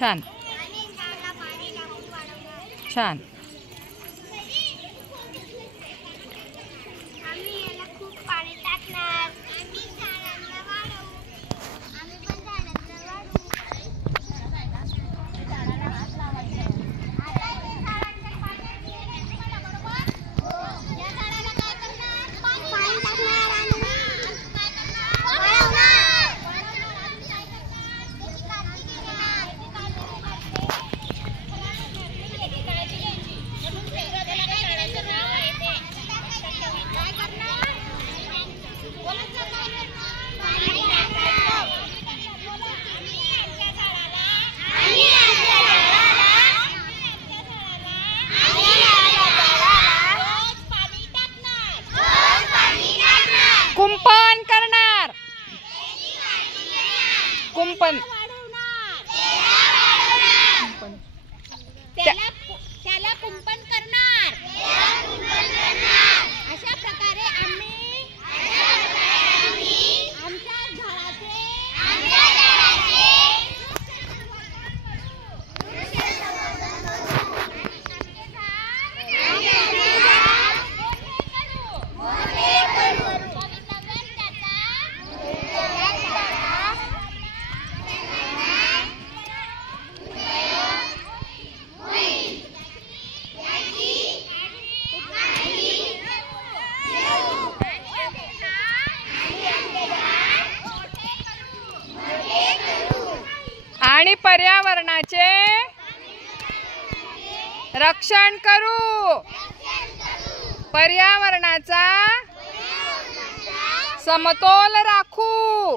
छान छान. कुंपण करणार. कुंपण त्याला कुंपण करणार. अशा प्रकारे आम्ही आमच्या झाडाचे आणि पर्यावरणाचे रक्षण करू. पर्यावरणाचा समतोल राखू.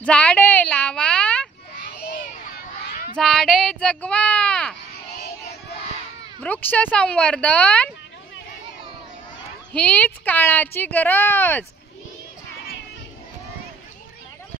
झाडे लावा, झाडे जगवा. वृक्ष संवर्धन हीच काळाची गरज.